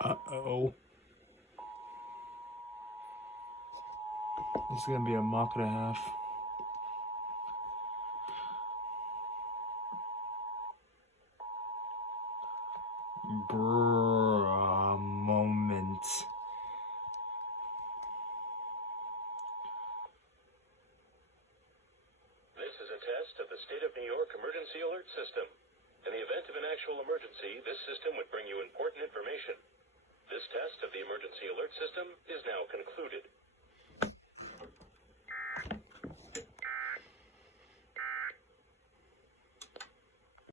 Uh-oh. This is gonna be a mock and a half. Bruh, moment. This is a test of the State of New York Emergency Alert System. In the event of an actual emergency, this system would bring you important information. This test of the Emergency Alert System is now concluded.